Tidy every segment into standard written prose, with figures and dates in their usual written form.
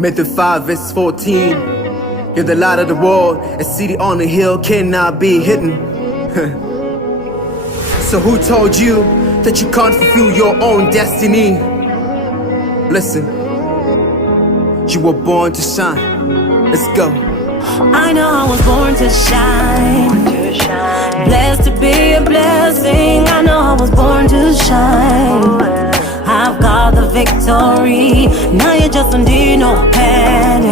Matthew 5 verse 14. You're the light of the world. A city on a hill cannot be hidden. So who told you that you can't fulfill your own destiny? Listen, you were born to shine. Let's go. I know I was born to shine. Blessed to be a blessing. I know I was born to shine. I've got the victory. Now you just don't need no pen.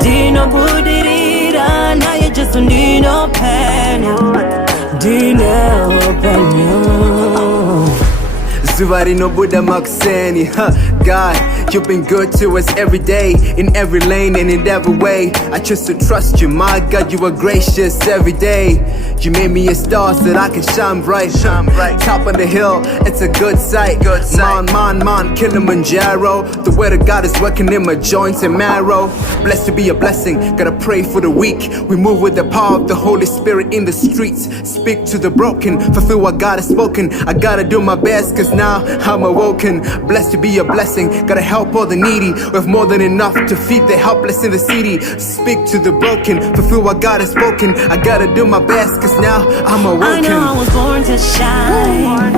Dino Budirida. Now you just don't need no pen. Dino pen. Zuvari no Buddha Makseni, God, you've been good to us every day, in every lane and in every way. I choose to trust you, my God, you are gracious every day. You made me a star so that I can shine bright. Top of the hill, it's a good sight. Man, Kilimanjaro. The word of God is working in my joints and marrow. Blessed to be a blessing, gotta pray for the weak. We move with the power of the Holy Spirit in the streets. Speak to the broken, fulfill what God has spoken. I gotta do my best, cause now I'm awoken. Blessed to be a blessing, gotta help all the needy. We have more than enough to feed the helpless in the city. Speak to the broken, fulfill what God has spoken. I gotta do my best, cause now I'm awoken. I know I was born to shine.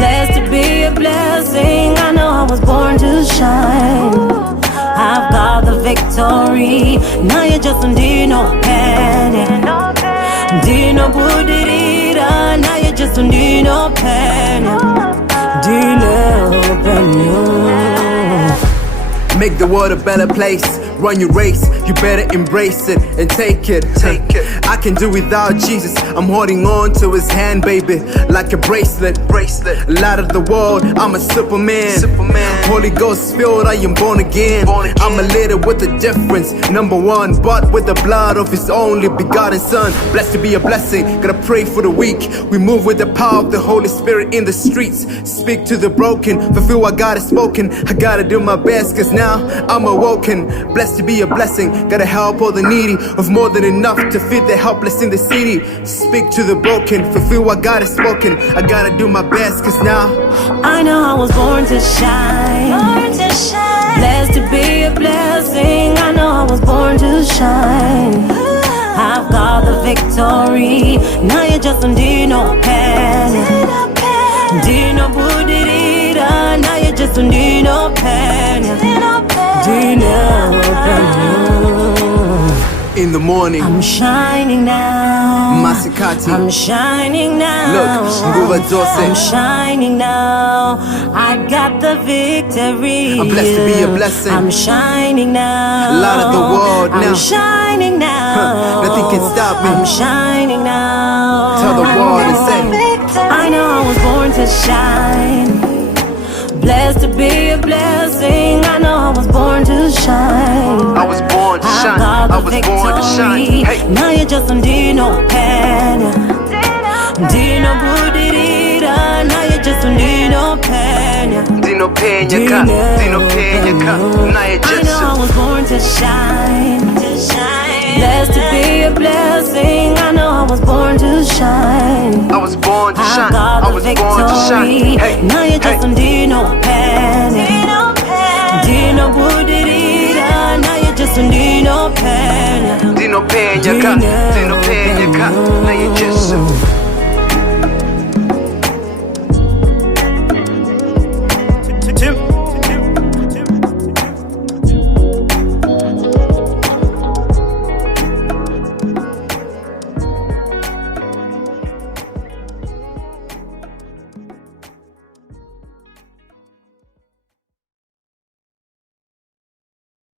Blessed to be a blessing. I know I was born to shine. I've got the victory. Now you just don't need no penny. Dino Budirida. Now you just don't need no penny. Dino penny. Make the world a better place. Run your race, you better embrace it and take it. I can do without Jesus. I'm holding on to his hand, baby, like a bracelet. Light of the world, I'm a Superman. Holy Ghost filled, I am born again. I'm a leader with a difference. Number one, bought with the blood of his only begotten son. Blessed to be a blessing, gotta pray for the weak. We move with the power of the Holy Spirit in the streets. Speak to the broken, fulfill what God has spoken. I gotta do my best, cause now I'm awoken. Blessed to be a blessing, gotta help all the needy. Of more than enough to feed the helpless in the city. Speak to the broken, fulfill what God has spoken. I gotta do my best, cause now I know I was born to shine. Blessed to be a blessing. I know I was born to shine. I've got the victory. Now you just don't need no pen. Dino Budirida. Now you just don't need no pen. Dino pen. in the morning, I'm shining now. Masikati, I'm shining now. look, Nguva Dose. I'm shining now. I got the victory. I'm blessed to be a blessing. I'm shining now. Light of the world now. I'm shining now. Nothing can stop me. I'm shining now. Tell the world and say, I know I was born to shine. Blessed to be a blessing. I know I was born to shine. I was born to shine. I was born to shine. Hey. Now you just don't need no pen. Dino Budirida. Now you just don't need no pen. Dino Peña, Dino Peña, now you I just know I was born to shine. Blessed to be a blessing. I know I was born to shine. I was born to shine. I was born to shine. Hey. Now you just don't need no pen. Dino Budirida. Now you just don't need no pen. Dino Peña, Dino Peña,